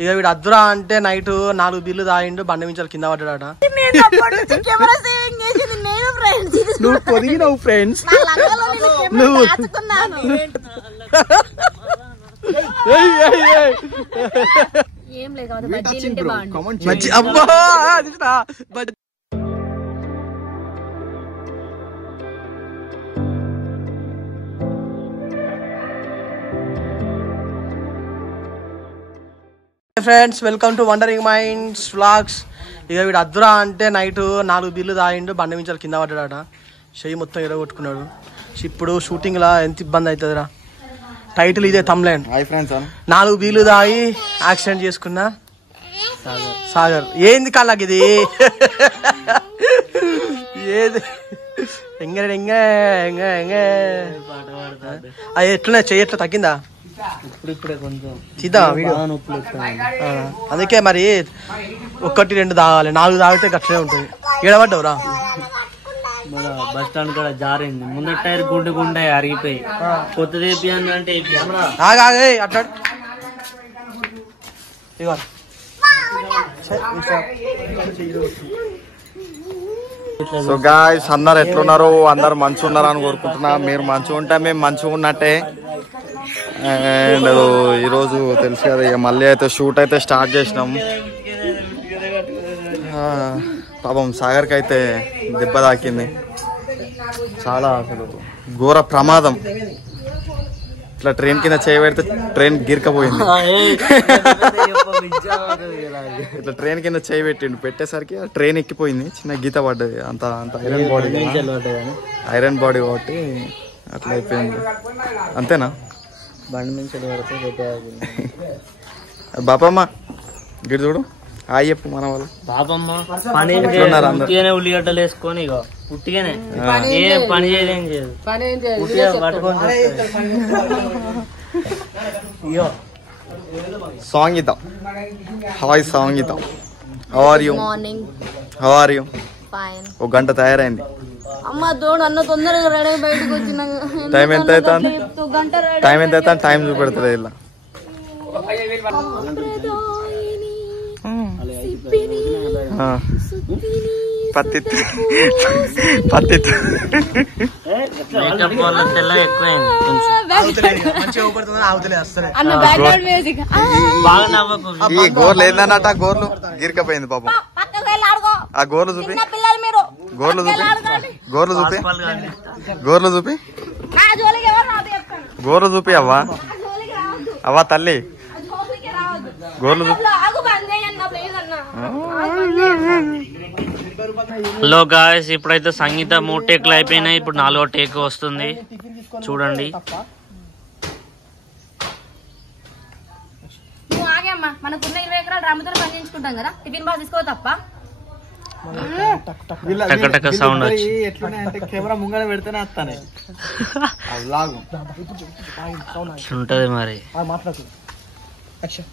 ఇక వీడు అద్దురా అంటే నైట్ 4 బీర్లు తాగిండు, బండి మించాలి కింద పడ్డాడట. నువ్వు పొదిగినవు ఫ్రెండ్స్, నువ్వు friends welcome to wondering minds vlogs. ఇక వీడు అద్దురా అంటే నైట్ 4 బీర్లు తాగిండు, బండి మించాలి కింద పడ్డాడట. చెయ్యి మొత్తం ఎరగొట్టుకున్నాడు. ఇప్పుడు షూటింగ్ లా ఎంత ఇబ్బంది అవుతుందిరా. టైటిల్ ఇదే తమ్లైన్. 4 బీర్లు తాగి యాక్సిడెంట్ చేసుకున్నా సాగర్. ఏంది కళ్ళకి ఇది? ఏది అది ఎట్లున్నా చెయ్యి ఎట్లా తగ్గిందా? అందుకే మరి 1-2 తాగాలి, 4 తాగితే గట్లనే ఉంటుంది. ఏడబడ్డావురా? బస్ స్టాండ్ కూడా జారింది, ముందర టైర్ గుండె అరిగిపోయి కొత్తది అంటే అట్లా. సో గాయ్స్ అందరు ఎట్లున్నారు? అందరు మంచిగా ఉన్నారు అని కోరుకుంటున్నా. మీరు మంచిగా ఉంటే మేము మంచిగా ఉన్నట్టే. అండ్ ఈరోజు తెలుసు కదా, ఇక మళ్ళీ అయితే షూట్ అయితే స్టార్ట్ చేసినాం. పాపం సాగర్కి అయితే దెబ్బ తాకింది, చాలా అసలు ఘోర ప్రమాదం. ఇట్లా ట్రైన్ కింద చేయి పెడితే ట్రైన్ గిరకపోయింది. ఇట్లా ట్రైన్ కింద చేయి పెట్టిండు, పెట్టేసరికి ట్రైన్ ఎక్కిపోయింది, చిన్న గీత పడ్డది. అంత ఐరన్ బాడీ కాబట్టి అట్లా అయిపోయింది. అంతేనా? బండి నుంచి బాపమ్మ గిడి చూడు, హాయ్ చెప్పు మన వాళ్ళు. బాపమ్మ పని ఉల్లిగడ్డలు వేసుకొని ఇక పుట్టిగానే ఏ పని చేయలేం చేయదు, పట్టుకొని సాంగ్ ఇద్దాం. హాయ్ సాంగ్ ఇద్దాం. How are you? How are you? ఒక గంట తయారైంది. టైం ఎంత అవుతుంది? టైం చూపెడుతుంది ఇలా. ఈ గోర్లు ఏందన్నట, గోర్లు గిరికపోయింది పాపం. ఆ గోర్లు చూపి, గోర్లు చూపి, గోర్లు చూపి, గోర్లు చూపి, గోర్లు చూపి. అవ్వా అవ్వా తల్లి, గోర్లు చూపి. హలో గాయ్స్, ఇప్పుడైతే సంగీత 3 టేక్లు అయిపోయినాయి. ఇప్పుడు 4వ టేక్ వస్తుంది, చూడండి. మనకున్న 20 ఎకరాలు రాముతో పని చేయించుకుంటాం కదా, టిఫిన్ బాక్స్ తీసుకో తప్ప టక సౌండ్ వచ్చి కెమెరా ముంగడ పెడితేనే వస్తానే ఉంటది మరి.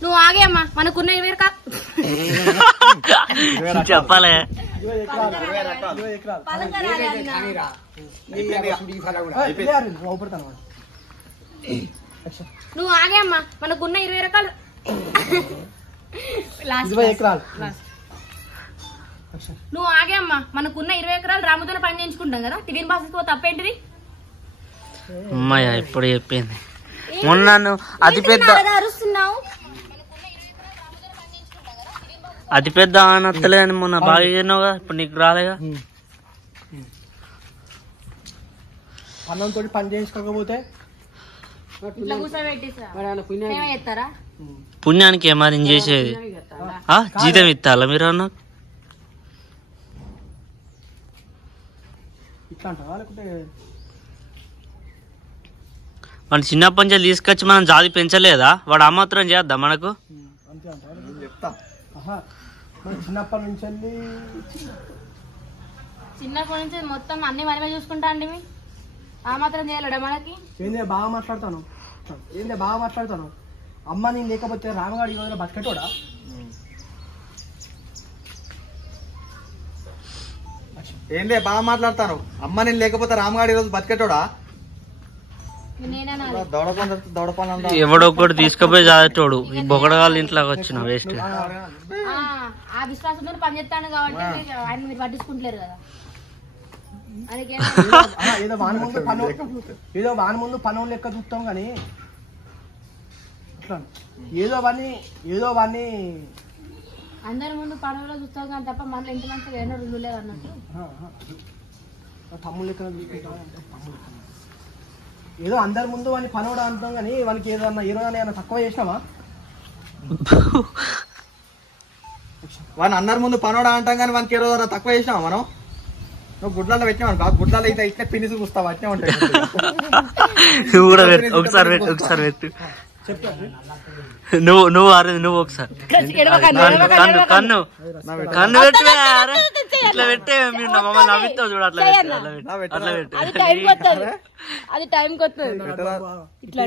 నువ్వు ఆగే అమ్మా, మనకున్న 20 ఎకరాలు చెప్పాలి. నువ్వు ఆగే అమ్మా, మనకున్న 20 ఎకరాలు నువ్వు ఆగే అమ్మా, మనకున్న 20 ఎకరాలు రాముతో పని చేయించుకుంటాం కదా, టిఫిన్ బాక్స్ తీసుకో తప్పేంటిది? అమ్మాయి ఇప్పుడు చెప్పింది. మొన్న అతి పెద్ద అనత్తలేదని మొన్న బాగా చేసినావుగా, ఇప్పుడు నీకు రాలేగా. అన్నంతో పని చేయించుకోకపోతే పుణ్యానికి ఏమని చేసేది? జీతం ఇస్తాలా మీరు? అన్న మన చిన్నప్పటి నుంచి తీసుకొచ్చి మనం జాతి పెంచలేదా? వాడు అమాత్రం చేద్దాం మనకు? చిన్నప్పటి నుంచి మొత్తం అన్ని మనమే చూసుకుంటా అండి. ఆ మాత్రం చేయలేడా మనకి? ఏందే బాగా మాట్లాడతాను, ఏందే బాగా మాట్లాడతాను. అమ్మ నేను లేకపోతే రామగాడి ఈ రోజున బతికేటోడా? ఏందే బాగా మాట్లాడతాను. అమ్మ నేను లేకపోతే రామగాడి ఈ రోజు బతికేటోడా? ఎవడొక్కడు తీసుకుపోయి చదివేటోడు ఈ బొగడగాళ్ళ ఇంట్లోకి వచ్చిన వేస్ట్. ఆ విశ్వాసంతో పని చేస్తాను కాబట్టి ఆయన మీరు పట్టించుకుంటలేరు కదా. ఏదో వాని ముందు పనులు లెక్క చూస్తాం కానీ ఏదో వాడిని అందరి ముందు పనులు చూస్తాం కానీ తప్ప మనలో ఇంటి మంచిగా ఏమో రుజువు లేదు అన్నట్టు తమ్ముళ్ళు లెక్క చూసుకుంటాం. ఏదో అందరి ముందు వాడిని పనోడా అంటాం కానీ వాళ్ళకి ఏదన్నా ఏమైనా తక్కువ చేసినావా? వాడిని అందరి ముందు పనోడా అంటాం కానీ వానికి ఏదో తక్కువ చేసినావా మనం? నువ్వు గుడ్లలో పెట్టినావు, గుడ్లలో అయితే ఇట్లా పినిసి చూస్తావు అట్నే ఉంటాయి. నువ్వు కూడా ఒకసారి పెట్టు నువ్వు ఒకసారి కన్ను పెట్టు ఇట్లా పెట్టే మీరు మమ్మల్ని నవ్విస్తావు చూడు. అట్లా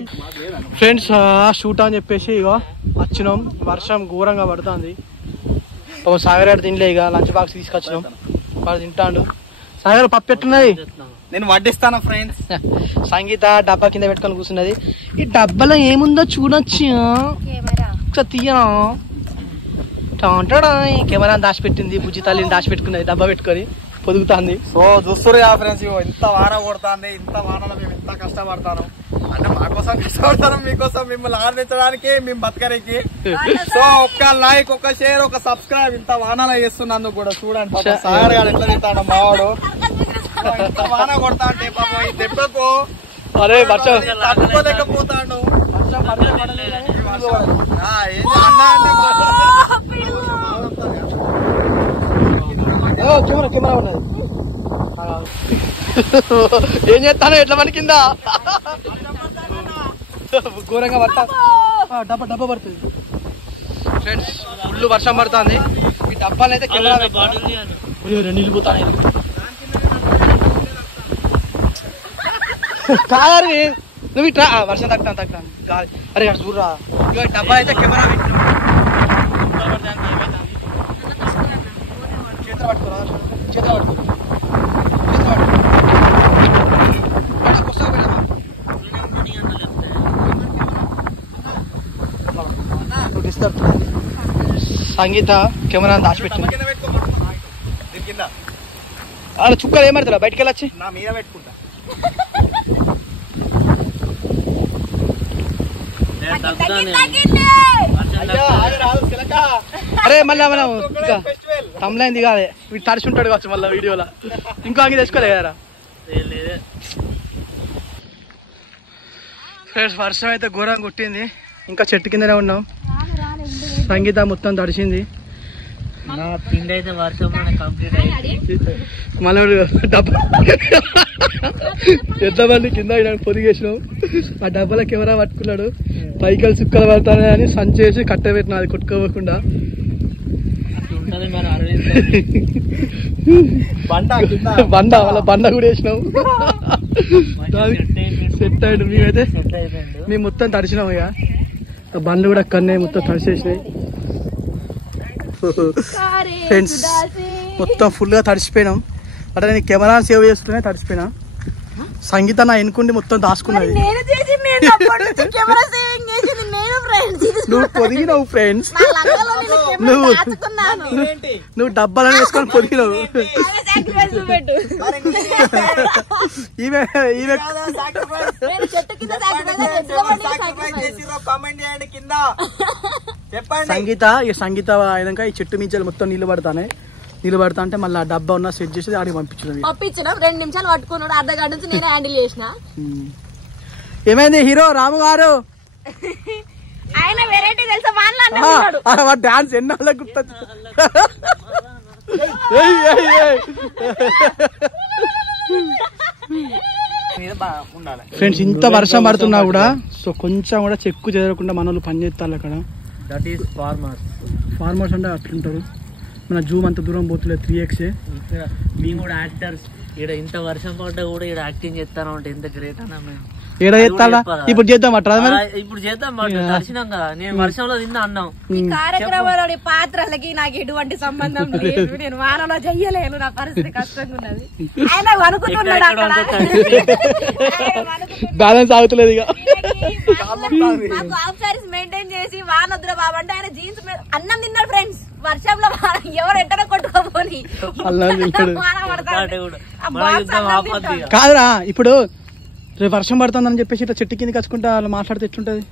ఫ్రెండ్స్ షూట్ అని చెప్పేసి ఇగో వచ్చినాం. వర్షం ఘోరంగా పడుతుంది. సాగర్ గారు తినలే, ఇక లంచ్ బాక్స్ తీసుకొచ్చినాం. వాడు తింటాడు. సాగర్ పప్పు ఎట్టున్నది? నేను వడ్డిస్తాను ఫ్రెండ్స్. సంగీత డబ్బా కింద పెట్టుకొని కూర్చున్నది. ఈ డబ్బాలో ఏముందో చూడొచ్చు, తీయా కెమెరా దాచిపెట్టింది. బుజ్జి తల్లిని దాచిపెట్టుకున్నది డబ్బా పెట్టుకొని పొదుగుతుంది. సో చూస్తురు ఫ్రెండ్స్, ఇంత వాన కొడుతుంది. ఇంత వానలో మేము ఇంత కష్టపడతాను అంటే మాకోసం కష్టపడతాను, మీకోసం మిమ్మల్ని ఆనందించడానికి, మేము బతకరికి. సో ఒక్క లైక్, ఒక షేర్, ఒక సబ్స్క్రైబ్ ఇంత వానలో చేస్తున్నందుకు కూడా చూడండి. సాగర్ గారు ఎట్లా తింటాడు మావాడు. ఇంత వాన కొడతా అంటే పాపం ఈ దెబ్బకు అరే వర్షం తట్టుకోలేకపోతాడు. కెమెరా ఉన్నది. ఏం చేస్తాను ఎట్లా పని కింద ఘోరంగా పడతా డబ్బా పడుతుంది. ఫ్రెండ్స్ ఫుల్ వర్షం పడుతుంది. ఈ డబ్బాలు అయితే కెమెరా నీళ్ళు పోతాయి. కాదు నువ్వు ఇట్లా వర్షం తగ్గుతాను గాలి. అరే అక్కడ చూడరా, ఇక డబ్బా అయితే కెమెరా చేతులు పట్టుకోరా, చేతులు పట్టుకో. సంగీత కెమెరా దాచిపెట్టింది. అలా చుక్కలు ఏమడతా బయటకు వెళ్ళొచ్చి నా మీద పెట్టుకుంటా. అరే మళ్ళీ మనం తమ్లైంది కాదే, వీడు తడిసి ఉంటాడు కావచ్చు మళ్ళీ వీడియోలో. ఇంకో అంగి తెచ్చుకోలే కదా ఫ్రెండ్స్. వర్షం అయితే ఘోరంగా కొట్టింది. ఇంకా చెట్టు కిందనే ఉన్నాం. సంగీత మొత్తం తడిసింది. పిండి అయితే వర్షంలోనే కంప్లీట్ అయింది. మళ్ళీ డబ్బా ఎంతమంది కింద పొదిగేసినాం. ఆ డబ్బాల కెమెరా పట్టుకున్నాడు. పైకలు సుక్కలు పడతానే అని సంచేసి కట్టబెట్టిన, అది కొట్టుకోకుండా. బండ వాళ్ళ బండ కూడా వేసినాం. సెట్ అయ్యాడు. మేమైతే మేము మొత్తం తడిచినాం. ఇక బండ్లు కూడా అక్కడనే మొత్తం తడిసేసినాయి. ఫ్రెండ్స్ మొత్తం ఫుల్ గా తడిసిపోయినాం. అంటే నేను కెమెరా సేవ్ చేస్తూనే తడిసిపోయినా. సంగీత నా ఎన్నుకుండి మొత్తం దాచుకున్నది. నువ్వు పొదిగినావు ఫ్రెండ్స్, నువ్వు డబ్బాలను వేసుకొని పొదిగినావు. సంగీత అయినాక ఈ చెట్టు మించాలి మొత్తం నీళ్ళు పడతా అంటే మళ్ళీ ఆ డబ్బా ఉన్న సెట్ చేసి ఆడికి పంపించినాం. 2 నిమిషాలు పట్టుకున్నాడు, అర్ధ గంట నుంచి నేను హ్యాండిల్ చేసిన. ఏమైంది హీరో రాము గారు? ఆయన వెరైటీ తెలుసా, వాడు డాన్స్ ఎన్నాళ్ళ గుర్తొచ్చు. ఫ్రెండ్స్ ఇంత వర్షం పడుతున్నా కూడా సో కొంచెం కూడా చెక్కు చెదరకుండా మన వాళ్ళు పని చేస్తారు అక్కడ. దట్ ఈస్ ఫార్మర్స్ అంటే అట్లుంటారు. మన జూమ్ అంత దూరం పోతులేదు 3x. మేము కూడా యాక్టర్స్. ఇక్కడ ఇంత వర్షం పడ్డా కూడా ఇక్కడ యాక్టింగ్ చేస్తాను అంటే ఎంత గ్రేట్ అన్నా మేము. ఏడ చేస్తాడా ఇప్పుడు చేద్దాం అట్రా మరి ఇప్పుడు చేద్దాం దర్శనం కదా నేను వర్షంలో తిన్నా అన్నాం ఈ కార్యక్రమాల పాత్రలకి నాకు ఎటువంటి సంబంధం లేదు నేను వానలో చెయ్యలేను నా పరిస్థితి కష్టంగా ఉన్నది ఆయన అనుకుంటున్నాడు అక్కడ బ్యాలెన్స్ ఆగుతలేదు ఇక మాకు హాఫ్ సారీస్ మెయింటైన్ చేసి వానొద్దురా బాబు అంటే ఆయన జీన్స్ మీద అన్నం తిన్నాడు ఫ్రెండ్స్ వర్షంలో ఎవరు ఎంటనే కొట్టుకోపోని కాదురా ఇప్పుడు రేపు వర్షం పడుతుందని చెప్పేసి ఇట్లా చెట్టు కింద కచ్చుకుంటా వాళ్ళు మాట్లాడితే ఎట్లుంటది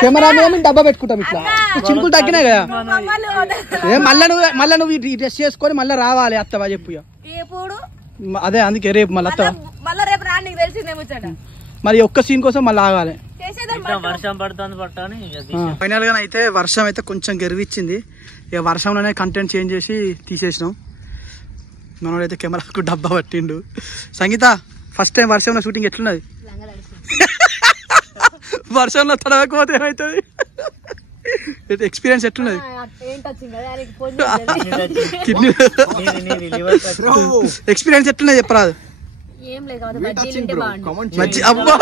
కెమెరా మీద డబ్బా పెట్టుకుంటాం ఇట్లా చినుకులు తగ్గినాయి కదా మళ్ళా నువ్వు డ్రెస్ చేసుకొని మళ్ళీ రావాలి అత్తవా చెప్పు అదే అందుకే రేపు మళ్ళీ అత్తవా మరి ఒక్క సీన్ కోసం మళ్ళీ ఆగాలి వర్షం పడుతుంది పట్టాని ఫైనల్ గా అయితే వర్షం అయితే కొంచెం గెరివిచ్చింది ఇక వర్షంలోనే కంటెంట్ చేంజ్ చేసి తీసేసినాం మనోడైతే కెమెరాకు డబ్బా పట్టిండు సంగీత ఫస్ట్ టైం వర్షంలో షూటింగ్ ఎట్లున్నది వర్షంలో తడవకపోతే ఏమవుతుంది ఎక్స్పీరియన్స్ ఎట్లున్నది ఎక్స్పీరియన్స్ ఎట్లున్నది చెప్పరాదు అబ్బా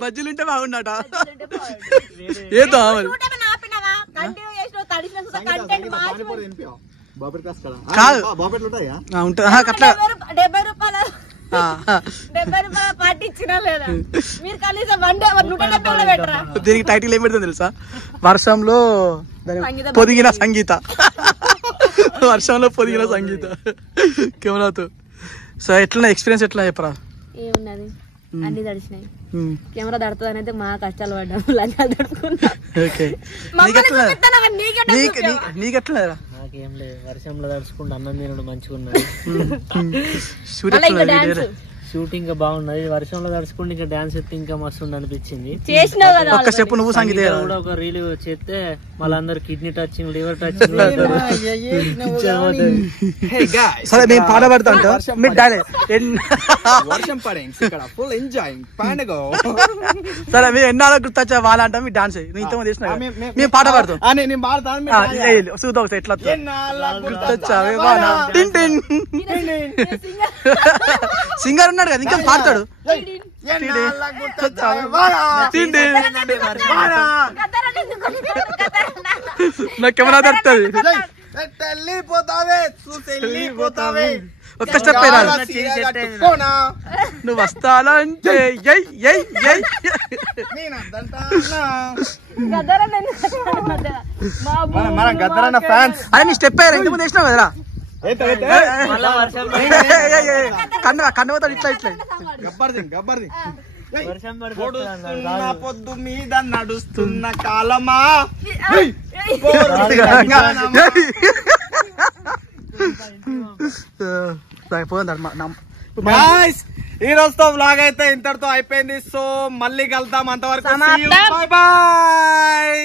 బజ్జీలుంటే బాగుండట ఏదో కాదు ఉంటా అట్లా 70 రూపాయలు పాటించినా లేదా మీరు కనీసం 170 పెట్టరా దీనికి టైటిల్ ఏం పెడుతుంది తెలుసా వర్షంలో పొదిగిన సంగీత వర్షంలో పొదిగిన సంగీత కెమెరాతో సో ఎట్లా ఎక్స్పీరియన్స్ ఎట్లా చెప్పరా ఏమున్నది అన్ని తడిచినాయి కెమెరా తడుతుంది అనేది మా కష్టాలు పడ్డాము లంచాలు తడుచుకున్నా నీకెట్లా నాకేం లేదు వర్షంలో తడుచుకుంటూ అన్నం తినడం మంచిగా ఉన్నది షూటింగ్ బాగున్నది వర్షంలో తడుచుకుంటే ఇంకా డాన్స్ ఎత్తే ఇంకా మస్తు అనిపించింది ఒక్క స్టెప్ నువ్వు సంగీత కూడా ఒక రీల్ చేస్తే వాళ్ళందరూ కిడ్నీ టచింగ్ లివర్ టచింగ్ సరే మేము పాట పాడుతా ఉంటాం మీరు వర్షం ఫుల్ ఎంజాయింగ్ సరే మేము ఎన్నాళ్ళ గుర్తొచ్చా వాళ్ళ అంటాం మీ డాన్స్ నువ్వు ఇంతమంది చేసిన మేము పాట పాడుతాం చూద్దాం ఎట్లా గుర్తొచ్చా సింగర్ ఉన్నాడు కదా ఇంకా పాడతాడు నా కెమెరా దొరుకుతుంది ఒక్క స్టెప్ నువ్వు వస్తానంటే అరే నీ స్టెప్ అయ్యారా ఇంతకుముందు వేసినావు కదరా కన్నవతాడు ఇట్లా ఇట్లా పొద్దు మీద నడుస్తున్న కాలమా ఈ రోజుతో వ్లాగ్ అయితే ఇంతటితో అయిపోయింది సో మళ్ళీ కలుద్దాం అంతవరకు బాయ్ బాయ్.